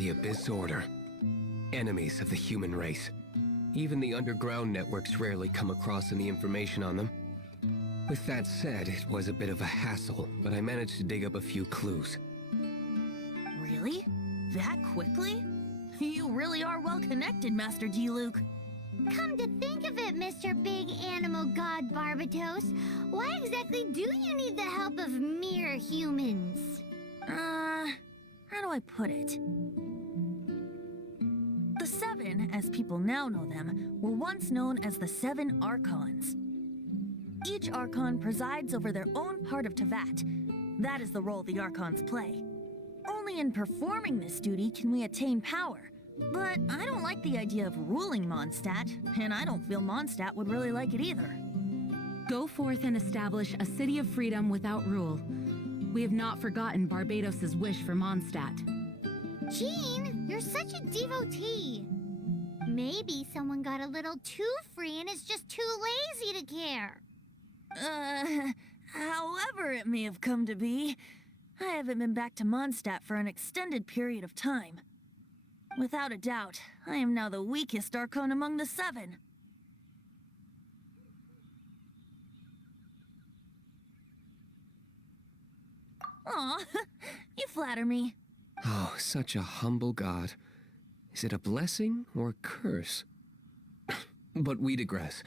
The Abyss Order. Enemies of the human race. Even the underground networks rarely come across any information on them. With that said, it was a bit of a hassle, but I managed to dig up a few clues. Really? That quickly? You really are well connected, Master Diluc. Come to think of it, Mr. Big Animal God Barbatos, why exactly do you need the help of mere humans? How do I put it? The Seven, as people now know them, were once known as the Seven Archons. Each Archon presides over their own part of Teyvat. That is the role the Archons play. Only in performing this duty can we attain power. But I don't like the idea of ruling Mondstadt, and I don't feel Mondstadt would really like it either. Go forth and establish a city of freedom without rule. We have not forgotten Barbatos' wish for Mondstadt. Jean, you're such a devotee. Maybe someone got a little too free and is just too lazy to care. However it may have come to be, I haven't been back to Mondstadt for an extended period of time. Without a doubt, I am now the weakest Archon among the Seven. Aw, you flatter me. Oh, such a humble god. Is it a blessing or a curse? But we digress.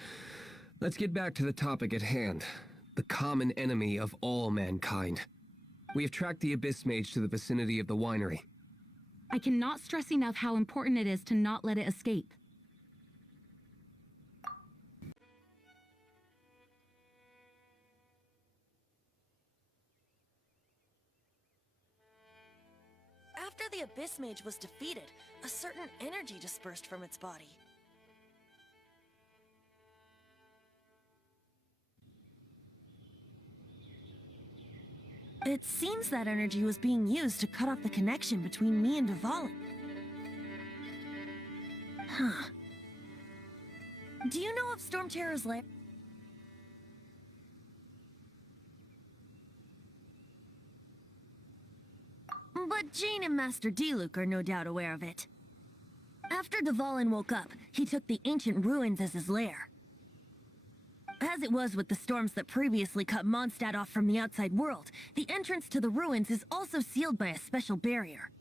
Let's get back to the topic at hand. The common enemy of all mankind. We have tracked the Abyss Mage to the vicinity of the winery. I cannot stress enough how important it is to not let it escape. After the Abyss Mage was defeated, a certain energy dispersed from its body. It seems that energy was being used to cut off the connection between me and Dvalin. Huh. Do you know of Storm Terror's lair? But Jean and Master Diluc are no doubt aware of it. After Dvalin woke up, he took the ancient ruins as his lair. As it was with the storms that previously cut Mondstadt off from the outside world, the entrance to the ruins is also sealed by a special barrier.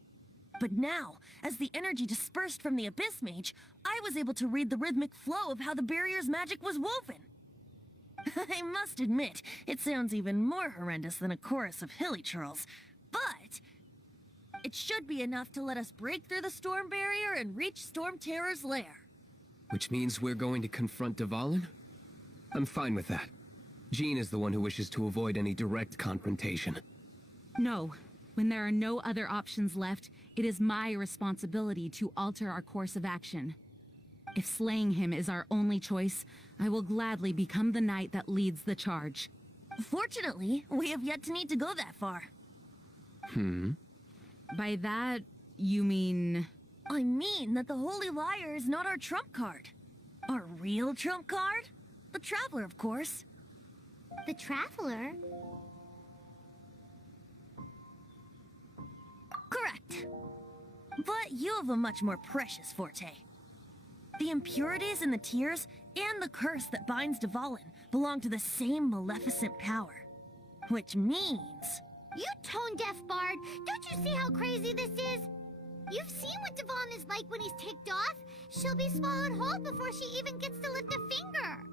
But now, as the energy dispersed from the Abyss Mage, I was able to read the rhythmic flow of how the barrier's magic was woven. I must admit, it sounds even more horrendous than a chorus of hilly churls, but it should be enough to let us break through the storm barrier and reach Storm Terror's lair. Which means we're going to confront Dvalin? I'm fine with that. Jean is the one who wishes to avoid any direct confrontation. No. When there are no other options left, it is my responsibility to alter our course of action. If slaying him is our only choice, I will gladly become the knight that leads the charge. Fortunately, we have yet to need to go that far. By that, you mean... I mean that the Holy Liar is not our trump card. Our real trump card? The Traveler, of course. The Traveler? Correct. But you have a much more precious forte. The impurities in the tears and the curse that binds Dvalin belong to the same maleficent power. Which means... You tone-deaf bard! Don't you see how crazy this is? You've seen what Dvalin is like when he's ticked off. She'll be swallowed whole before she even gets to lift a finger.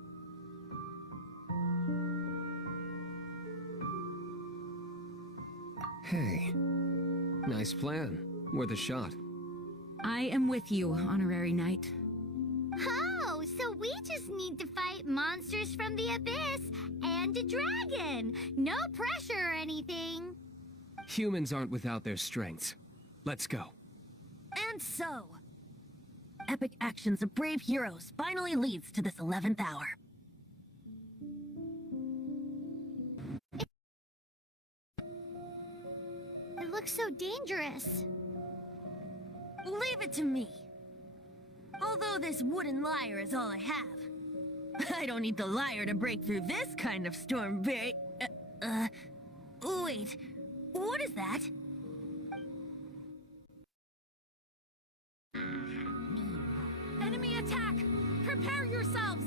Hey, nice plan. Worth a shot. I am with you, Honorary Knight. Oh, so we just need to fight monsters from the Abyss and a dragon. No pressure or anything. Humans aren't without their strengths. Let's go. And so, epic actions of brave heroes finally leads to this 11th hour. It looks so dangerous. Leave it to me. Although this wooden lyre is all I have, I don't need the lyre to break through this kind of storm wait, what is that? attack! Prepare yourselves!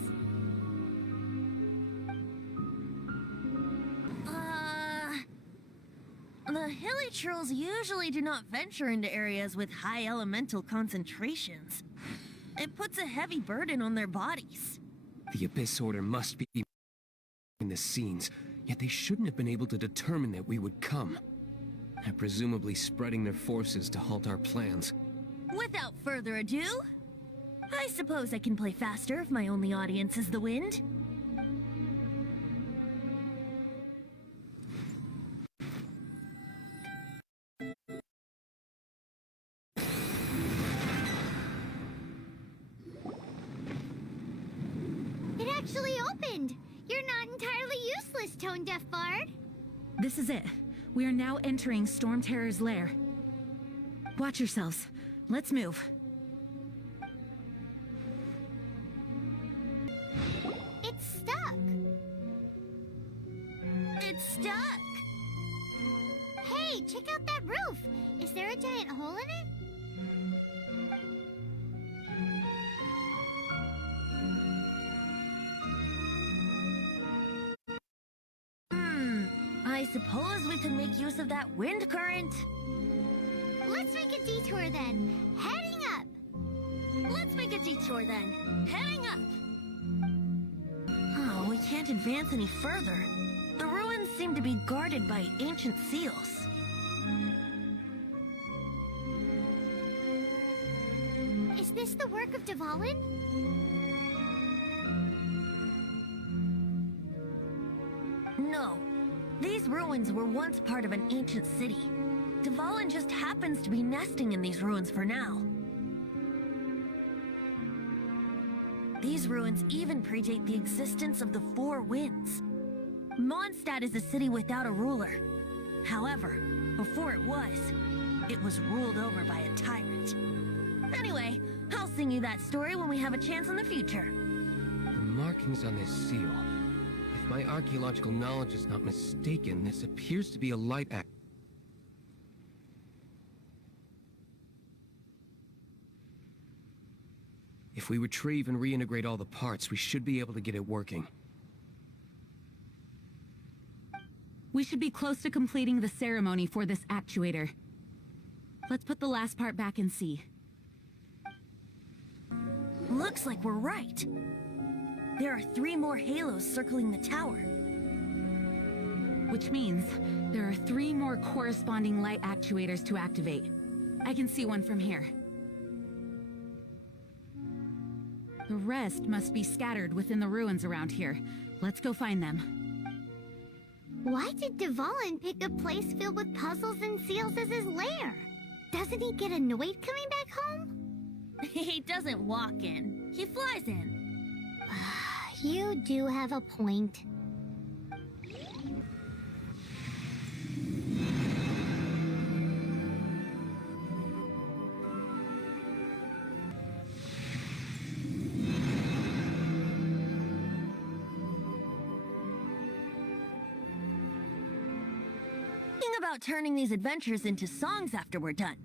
The hilly trolls usually do not venture into areas with high elemental concentrations. It puts a heavy burden on their bodies. The Abyss Order must be in the scenes, yet they shouldn't have been able to determine that we would come. They're presumably spreading their forces to halt our plans. Without further ado, I suppose I can play faster if my only audience is the wind. It actually opened! You're not entirely useless, Tone Deaf Bard. This is it. We are now entering Storm Terror's lair. Watch yourselves. Let's move. It's stuck. It's stuck! Hey, check out that roof! Is there a giant hole in it? I suppose we could make use of that wind current. Let's make a detour then. Heading up! Let's make a detour then. Heading up! Oh, we can't advance any further. The ruins seem to be guarded by ancient seals. Is this the work of Dvalin? No. These ruins were once part of an ancient city. Dvalin just happens to be nesting in these ruins for now. These ruins even predate the existence of the Four Winds. Mondstadt is a city without a ruler. However, before it was ruled over by a tyrant. Anyway, I'll sing you that story when we have a chance in the future. The markings on this seal. If my archaeological knowledge is not mistaken, this appears to be a light act. If we retrieve and reintegrate all the parts, we should be able to get it working. We should be close to completing the ceremony for this actuator. Let's put the last part back and see. Looks like we're right. There are 3 more halos circling the tower. Which means there are 3 more corresponding light actuators to activate. I can see one from here. The rest must be scattered within the ruins around here. Let's go find them. Why did Dvalin pick a place filled with puzzles and seals as his lair? Doesn't he get annoyed coming back home? He doesn't walk in. He flies in. You do have a point. Thinking about turning these adventures into songs after we're done.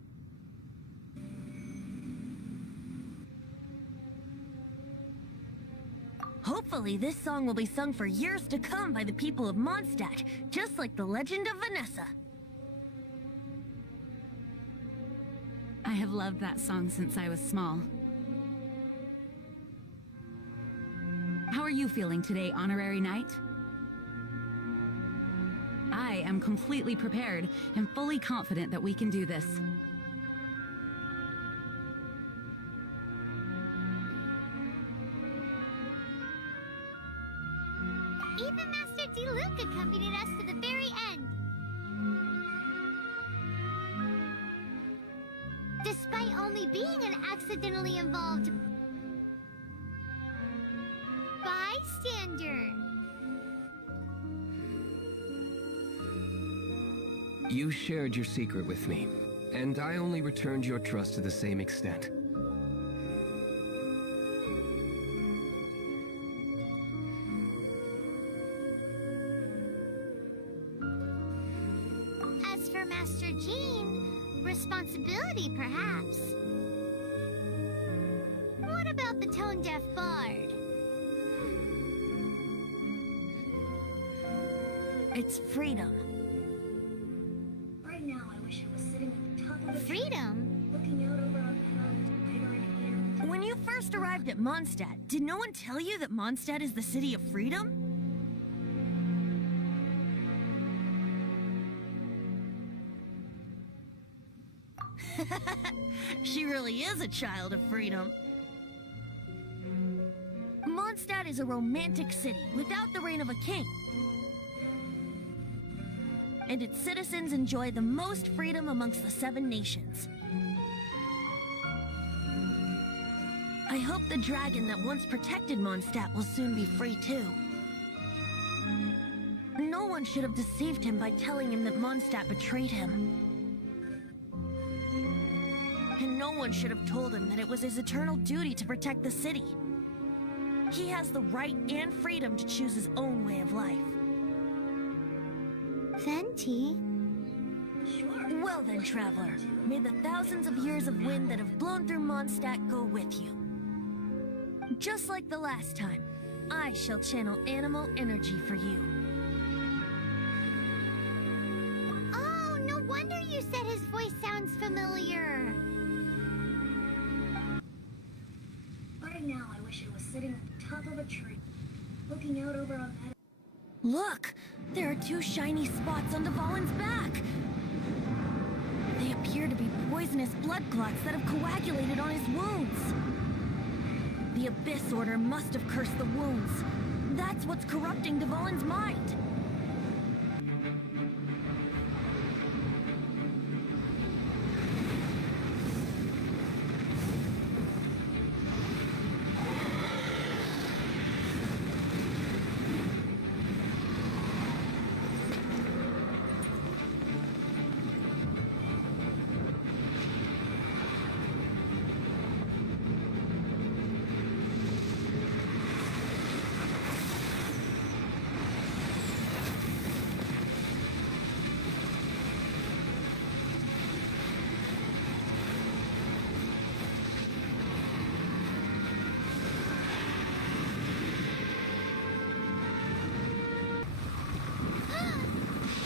Hopefully, this song will be sung for years to come by the people of Mondstadt, just like the legend of Vanessa. I have loved that song since I was small. How are you feeling today, Honorary Knight? I am completely prepared and fully confident that we can do this. Even Master Diluc accompanied us to the very end. Despite only being an accidentally involved bystander. You shared your secret with me, and I only returned your trust to the same extent. As for Master Jean, responsibility perhaps. What about the Tone tone-deaf bard. It's freedom. Right now, I wish I was sitting at the top of a tree, Freedom? looking out over our meadows, later in hand. When you first arrived at Mondstadt, did no one tell you that Mondstadt is the city of freedom? She really is a child of freedom. Mondstadt is a romantic city without the reign of a king. And its citizens enjoy the most freedom amongst the 7 nations. I hope the dragon that once protected Mondstadt will soon be free too. No one should have deceived him by telling him that Mondstadt betrayed him. And no one should have told him that it was his eternal duty to protect the city. He has the right and freedom to choose his own way of life. Venti? Sure. Well then, traveler, may the thousands of years of wind that have blown through Mondstadt go with you. Just like the last time, I shall channel animal energy for you. Oh, no wonder you said his voice sounds familiar. Right now, I wish I was sitting at the top of a tree, looking out over our meadows. Look! There are 2 shiny spots on Dvalin's back! They appear to be poisonous blood clots that have coagulated on his wounds. The Abyss Order must have cursed the wounds. That's what's corrupting Dvalin's mind.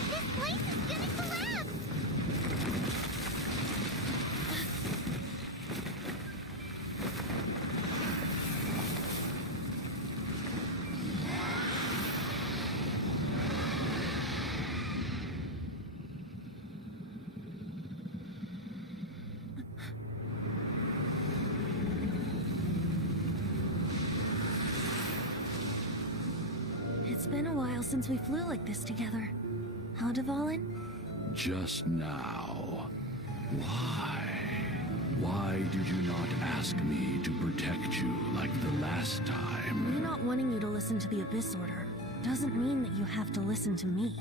This place is gonna collapse! It's been a while since we flew like this together. Huh, Dvalin? Just now. Why? Why did you not ask me to protect you like the last time? Me not wanting you to listen to the Abyss Order doesn't mean that you have to listen to me.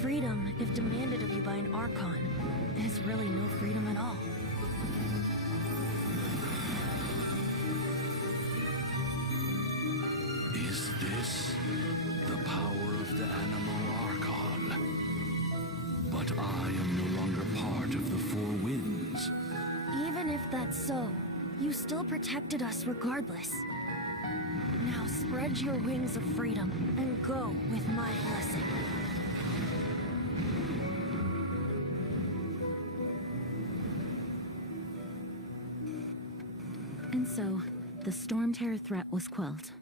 Freedom, if demanded of you by an Archon, is really no freedom at all. Is this the power of the Animal Archon? But I am no longer part of the Four Winds. Even if that's so, you still protected us regardless. Now spread your wings of freedom and go with my blessing. And so, the Storm Terror threat was quelled.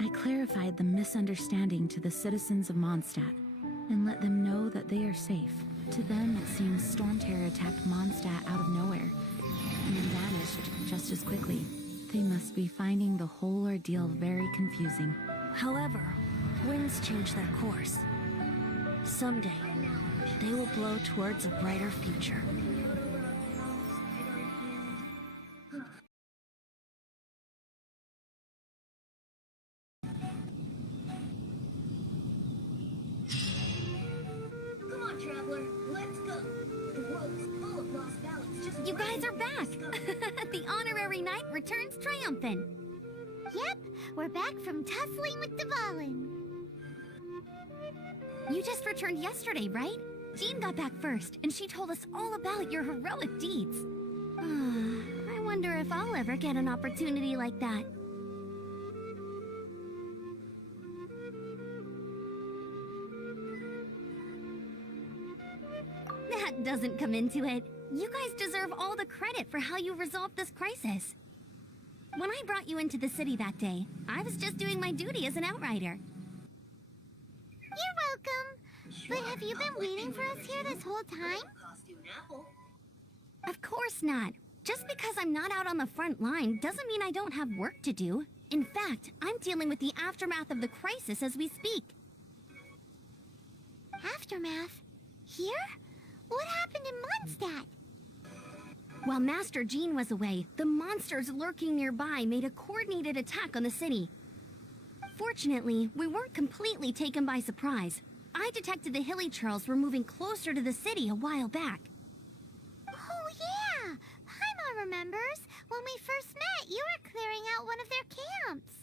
I clarified the misunderstanding to the citizens of Mondstadt and let them know that they are safe. To them, it seems Storm Terror attacked Mondstadt out of nowhere and then vanished just as quickly. They must be finding the whole ordeal very confusing. However, winds change their course. Someday, they will blow towards a brighter future. Come on, traveler, let's go. The world is full of lost balance. Just You guys are back! discover. The honorary knight returns triumphant. Yep, we're back from tussling with Dvalin. You just returned yesterday, right? Jean got back first, and she told us all about your heroic deeds. I wonder if I'll ever get an opportunity like that. That doesn't come into it. You guys deserve all the credit for how you resolved this crisis. When I brought you into the city that day, I was just doing my duty as an outrider. You're welcome. But have you been waiting for us here this whole time? Of course not. Just because I'm not out on the front line doesn't mean I don't have work to do. In fact, I'm dealing with the aftermath of the crisis as we speak. Aftermath? Here? What happened in Mondstadt? While Master Jean was away, the monsters lurking nearby made a coordinated attack on the city. Fortunately, we weren't completely taken by surprise. I detected the Hilly Churls were moving closer to the city a while back. Oh yeah! Paimon remembers. When we first met, you were clearing out one of their camps.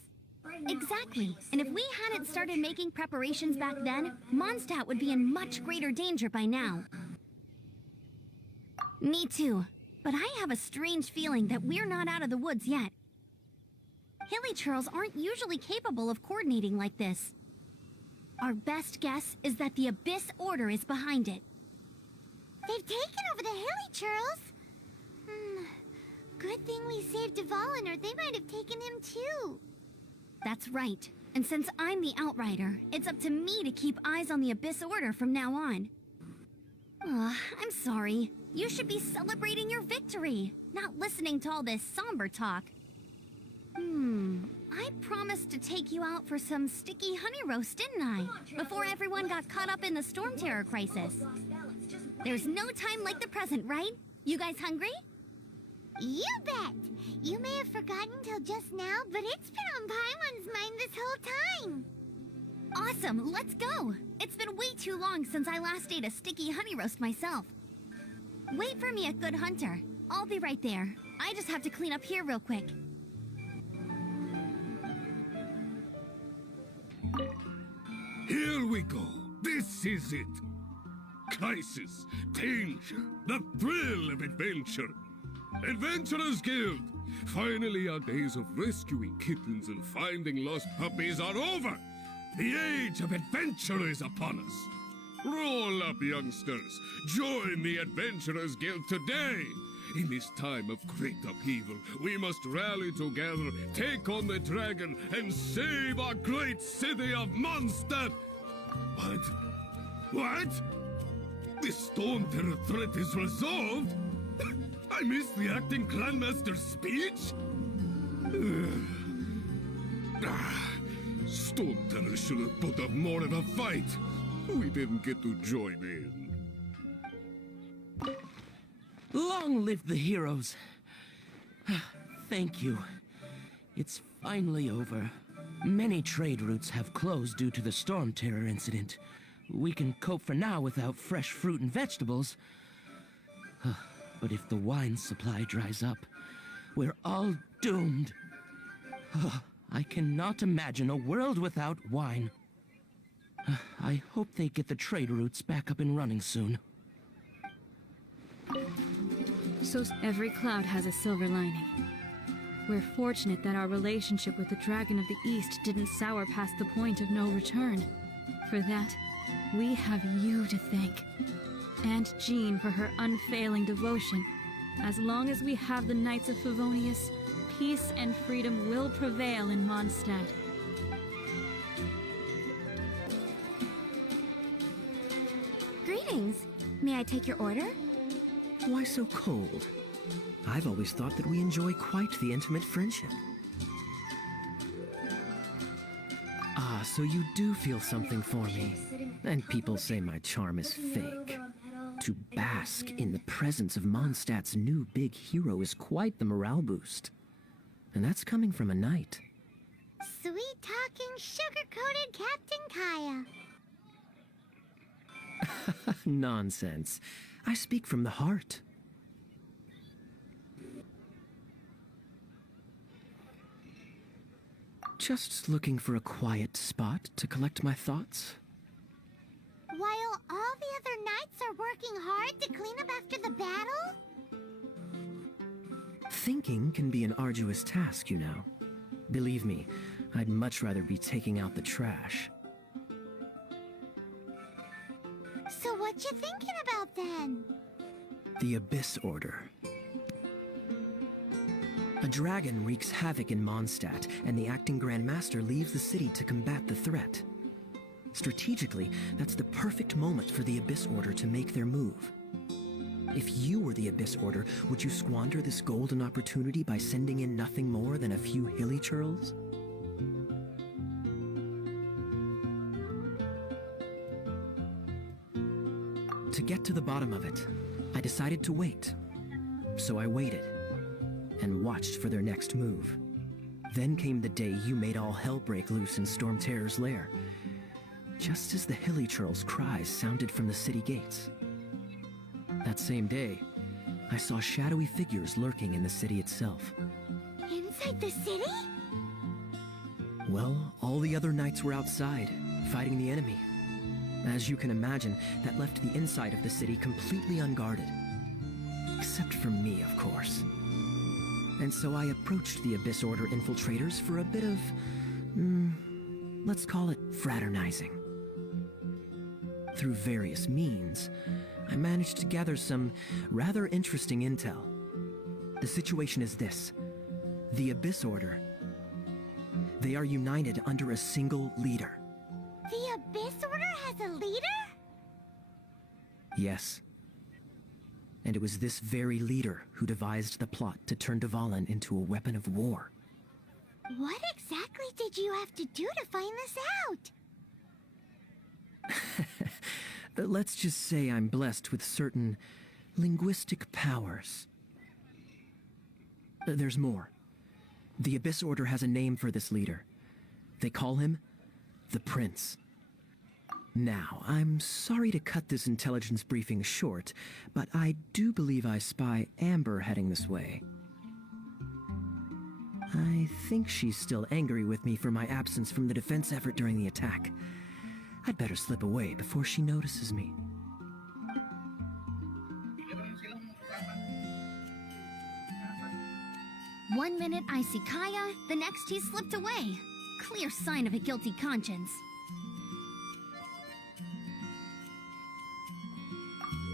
Exactly. And if we hadn't started making preparations back then, Mondstadt would be in much greater danger by now. Me too. But I have a strange feeling that we're not out of the woods yet. Hilly Churls aren't usually capable of coordinating like this. Our best guess is that the Abyss Order is behind it. They've taken over the Hilly Churls? Good thing we saved Dvalin, or they might have taken him too. That's right. And since I'm the Outrider, it's up to me to keep eyes on the Abyss Order from now on. I'm sorry. You should be celebrating your victory, not listening to all this somber talk. I promised to take you out for some sticky honey roast, didn't I? Before everyone got caught up in the Storm Terror crisis. There's no time like the present, right? You guys hungry? You bet! You may have forgotten till just now, but it's been on Paimon's mind this whole time. Awesome, let's go! It's been way too long since I last ate a sticky honey roast myself. Wait for me at Good Hunter. I'll be right there. I just have to clean up here real quick. Here we go. This is it. Crisis, danger, the thrill of adventure. Adventurers Guild! Finally, our days of rescuing kittens and finding lost puppies are over. The age of adventure is upon us. Roll up, youngsters. Join the Adventurers Guild today. In this time of great upheaval, we must rally together, take on the dragon, and save our great city of Mondstadt. What? What? The Storm Terror threat is resolved? I missed the acting clanmaster's speech? Storm Terror should have put up more of a fight. We didn't get to join in. Long live the heroes. Thank you. It's finally over. Many trade routes have closed due to the Storm Terror incident. We can cope for now without fresh fruit and vegetables. But if the wine supply dries up, we're all doomed. I cannot imagine a world without wine. I hope they get the trade routes back up and running soon. So every cloud has a silver lining. We're fortunate that our relationship with the Dragon of the East didn't sour past the point of no return. For that, we have you to thank. And Jean for her unfailing devotion. As long as we have the Knights of Favonius, peace and freedom will prevail in Mondstadt. Greetings. May I take your order? Why so cold? I've always thought that we enjoy quite the intimate friendship. Ah, so you do feel something for me. And people say my charm is fake. To bask in the presence of Mondstadt's new big hero is quite the morale boost. And that's coming from a knight. Sweet-talking, sugar-coated Captain Kaya. Nonsense. I speak from the heart. Just looking for a quiet spot to collect my thoughts. While all the other knights are working hard to clean up after the battle? Thinking can be an arduous task, you know. Believe me, I'd much rather be taking out the trash. So what you thinking about then? The Abyss Order. A dragon wreaks havoc in Mondstadt, and the acting Grand Master leaves the city to combat the threat. Strategically, that's the perfect moment for the Abyss Order to make their move. If you were the Abyss Order, would you squander this golden opportunity by sending in nothing more than a few hilly churls? To get to the bottom of it, I decided to wait. So I waited, and watched for their next move. Then came the day you made all hell break loose in Storm Terror's lair, just as the hilly churls' cries sounded from the city gates. That same day, I saw shadowy figures lurking in the city itself. Inside the city? Well, all the other knights were outside, fighting the enemy. As you can imagine, that left the inside of the city completely unguarded. Except for me, of course. And so I approached the Abyss Order infiltrators for a bit of, let's call it fraternizing. Through various means, I managed to gather some rather interesting intel. The situation is this. The Abyss Order, they are united under a single leader. The Abyss Order has a leader? Yes. And it was this very leader who devised the plot to turn Dvalin into a weapon of war. What exactly did you have to do to find this out? Let's just say I'm blessed with certain linguistic powers. There's more. The Abyss Order has a name for this leader. They call him the Prince. Now, I'm sorry to cut this intelligence briefing short, but I do believe I spy Amber heading this way. I think she's still angry with me for my absence from the defense effort during the attack. I'd better slip away before she notices me. One minute I see Kaya, the next he slipped away. Clear sign of a guilty conscience.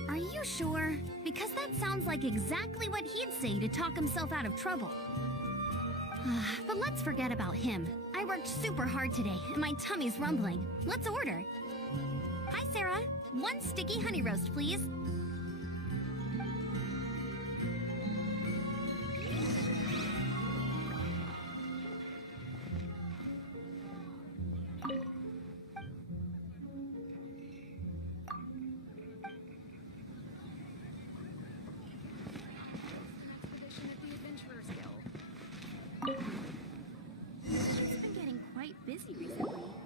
Are you sure? Because that sounds like exactly what he'd say to talk himself out of trouble. But let's forget about him. I worked super hard today, and my tummy's rumbling. Let's order. Hi, Sarah. One sticky honey roast, please.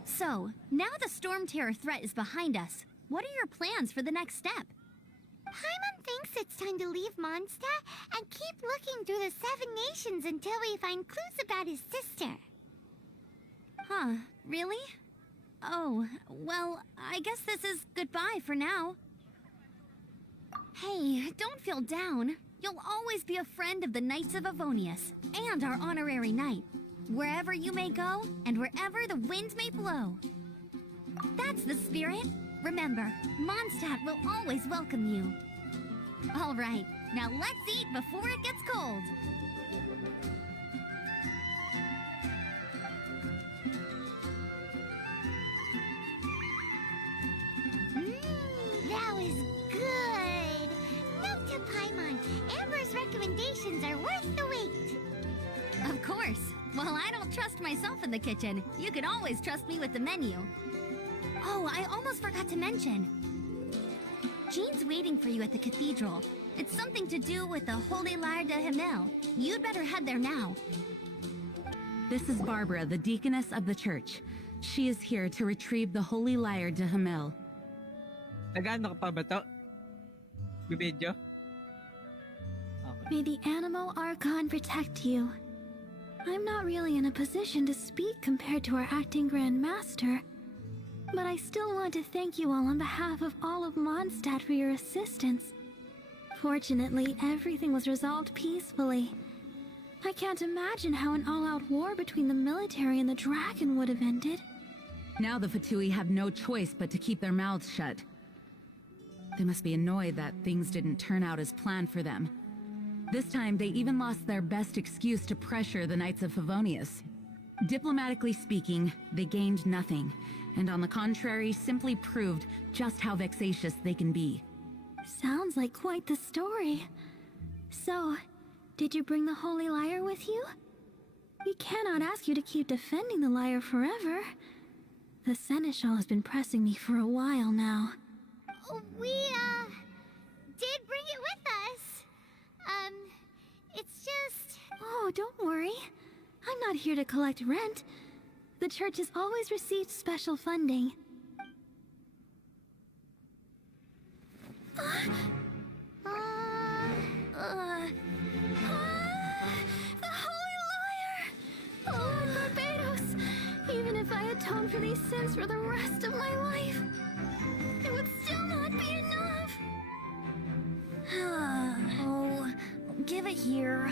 So, now the Storm Terror threat is behind us. What are your plans for the next step? Paimon thinks it's time to leave Mondstadt and keep looking through the 7 nations until we find clues about his sister. Huh, really? Oh, well, I guess this is goodbye for now. Hey, don't feel down. You'll always be a friend of the Knights of Avonius, and our honorary knight. Wherever you may go, and wherever the wind may blow. That's the spirit. Remember, Mondstadt will always welcome you. All right, now let's eat before it gets cold. That was good. Note to Paimon, Amber's recommendations are worth the wait. Of course. Well, I don't trust myself in the kitchen. You can always trust me with the menu. Oh, I almost forgot to mention. Jean's waiting for you at the cathedral. It's something to do with the Holy Lyre de Himmel. You'd better head there now. This is Barbara, the deaconess of the church. She is here to retrieve the Holy Lyre de Himmel. Nag-ano ka pa ba to? Bibidyo? Okay. May the Animal Archon protect you. I'm not really in a position to speak compared to our acting Grand Master, but I still want to thank you all on behalf of all of Mondstadt for your assistance. Fortunately, everything was resolved peacefully, I can't imagine how an all-out war between the military and the dragon would have ended. Now the Fatui have no choice but to keep their mouths shut. They must be annoyed that things didn't turn out as planned for them. This time, they even lost their best excuse to pressure the Knights of Favonius. Diplomatically speaking, they gained nothing, and on the contrary, simply proved just how vexatious they can be. Sounds like quite the story. So, did you bring the Holy Lyre with you? We cannot ask you to keep defending the lyre forever. The Seneschal has been pressing me for a while now. We, did bring it with us. It's just... Oh, don't worry. I'm not here to collect rent. The church has always received special funding. The Holy Lyre! Oh, Lord Barbados! Even if I atone for these sins for the rest of my life, it would still not be enough! Oh, give it here.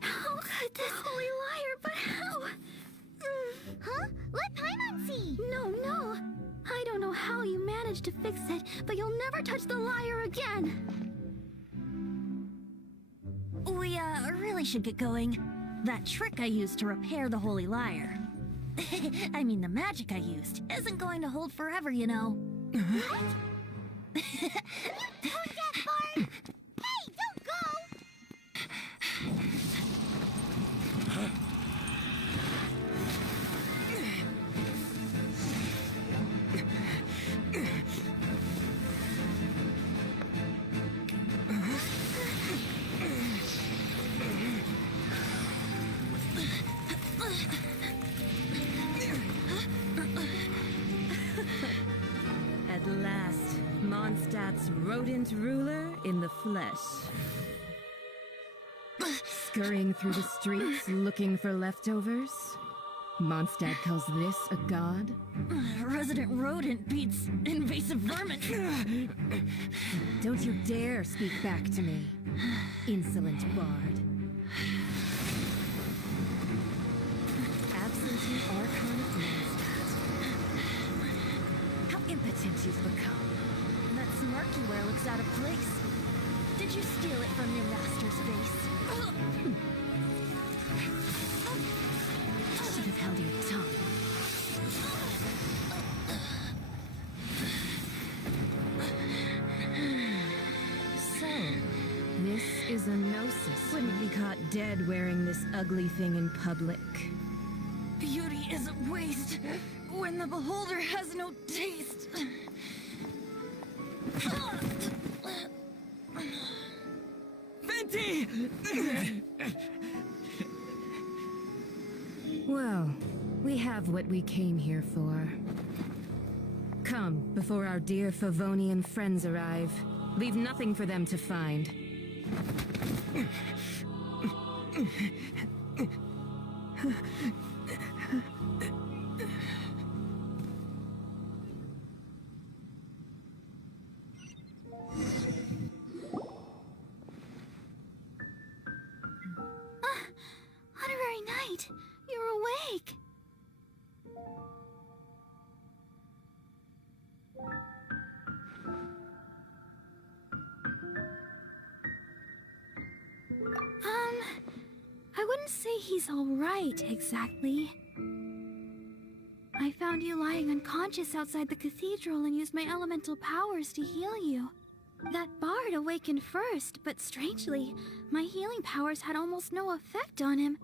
How could this Holy Lyre, but how? Huh? Let Paimon see! No. I don't know how you managed to fix it, but you'll never touch the lyre again! We, really should get going. That trick I used to repair the Holy Lyre. I mean, the magic I used isn't going to hold forever, you know. What? You tone deaf, Bard! Hey, don't go! At last, Mondstadt's rodent ruler in the flesh. Scurrying through the streets looking for leftovers? Mondstadt calls this a god? Resident rodent beats invasive vermin. Don't you dare speak back to me, insolent bard. Absentee Archon of Mondstadt. How impotent you've become. That smirky wear looks out of place. Did you steal it from your master's face? Should have held your tongue. So, this is a gnosis. Wouldn't be caught dead wearing this ugly thing in public. Beauty isn't waste when the beholder has no taste. Venti! Well, we have what we came here for. Come, before our dear Favonian friends arrive. Leave nothing for them to find. What a very night! You're awake! I wouldn't say he's alright, exactly. I found you lying unconscious outside the cathedral and used my elemental powers to heal you. That bard awakened first, but strangely, my healing powers had almost no effect on him.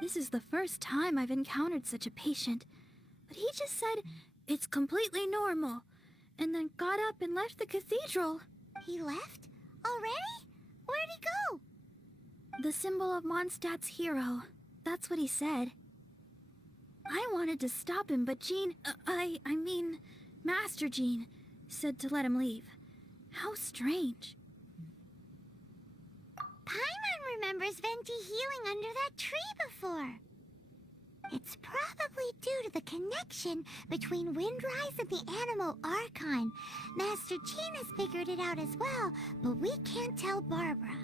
This is the first time I've encountered such a patient, but he just said, it's completely normal, and then got up and left the cathedral. He left? Already? Where'd he go? The symbol of Mondstadt's hero. That's what he said. I wanted to stop him, but Jean, I mean, Master Jean, said to let him leave. How strange. Paimon remembers Venti healing under that tree before. It's probably due to the connection between Windrise and the Animo Archon. Master Jean has figured it out as well, but we can't tell Barbara.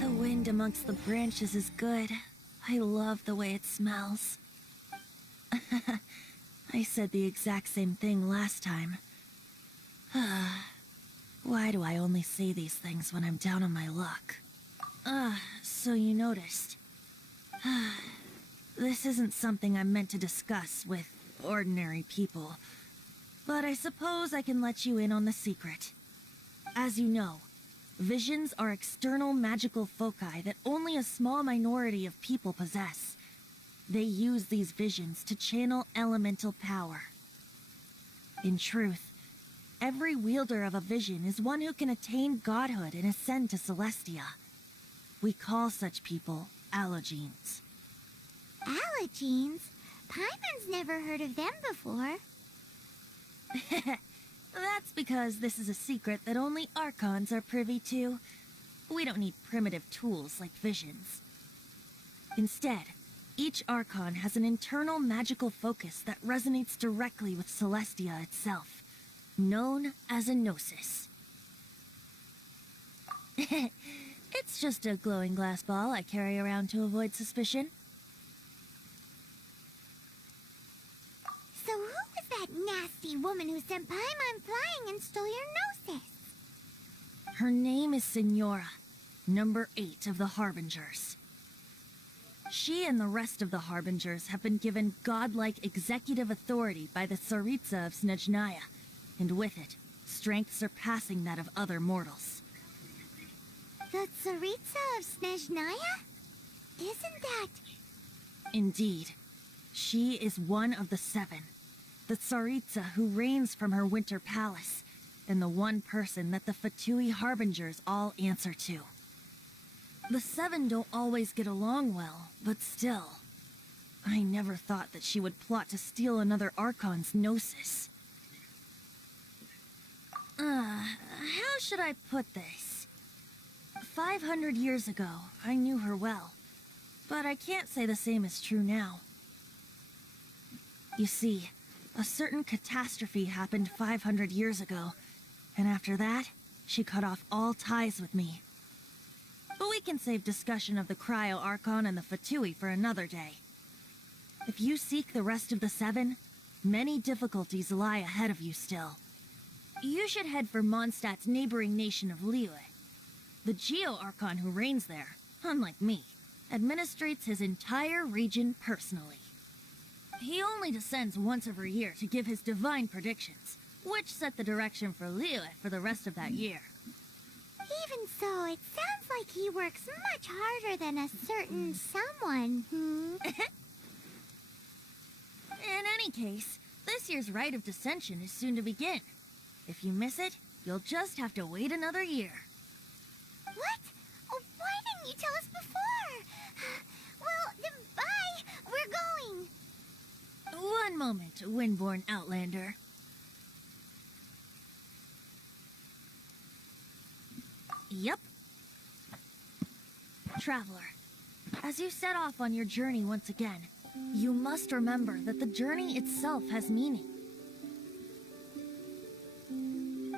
The wind amongst the branches is good. I love the way it smells. I said the exact same thing last time. Why do I only say these things when I'm down on my luck? So you noticed. This isn't something I'm meant to discuss with ordinary people, but I suppose I can let you in on the secret. As you know, visions are external magical foci that only a small minority of people possess. They use these visions to channel elemental power. In truth, every wielder of a vision is one who can attain godhood and ascend to Celestia. We call such people Allogenes. Allogenes? Paimon's never heard of them before. That's because this is a secret that only Archons are privy to. We don't need primitive tools like visions. Instead, each Archon has an internal magical focus that resonates directly with Celestia itself, known as a gnosis. It's just a glowing glass ball I carry around to avoid suspicion. So who was that nasty woman who sent Paimon flying and stole your gnosis? Her name is Signora, number 8 of the Harbingers. She and the rest of the Harbingers have been given godlike executive authority by the Tsaritsa of Snezhnaya, and with it, strength surpassing that of other mortals. The Tsaritsa of Snezhnaya? Isn't that... Indeed. She is one of the 7, the Tsaritsa who reigns from her winter palace, and the one person that the Fatui Harbingers all answer to. The 7 don't always get along well, but still. I never thought that she would plot to steal another Archon's gnosis. How should I put this? 500 years ago, I knew her well, but I can't say the same is true now. You see, a certain catastrophe happened 500 years ago, and after that, she cut off all ties with me. But we can save discussion of the Cryo Archon and the Fatui for another day. If you seek the rest of the 7, many difficulties lie ahead of you still. You should head for Mondstadt's neighboring nation of Liyue. The Geo Archon who reigns there, unlike me, administrates his entire region personally. He only descends once every year to give his divine predictions, which set the direction for Liyue for the rest of that year. Even so, it sounds like he works much harder than a certain someone, In any case, this year's Rite of Descension is soon to begin. If you miss it, you'll just have to wait another year. What? Oh, why didn't you tell us before? Well, then bye! We're going! One moment, Windborn Outlander. Yep. Traveler, as you set off on your journey once again, you must remember that the journey itself has meaning.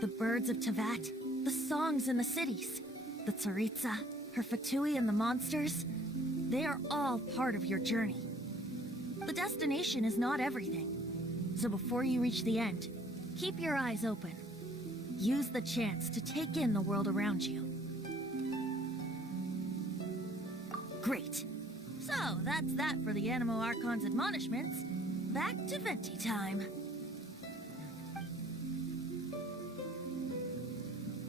The birds of Tevat, the songs in the cities, the Tsaritsa, her Fatui and the monsters, they are all part of your journey. The destination is not everything, so before you reach the end, keep your eyes open. Use the chance to take in the world around you. Great. So, that's that for the Animo Archon's admonishments. Back to Venti time.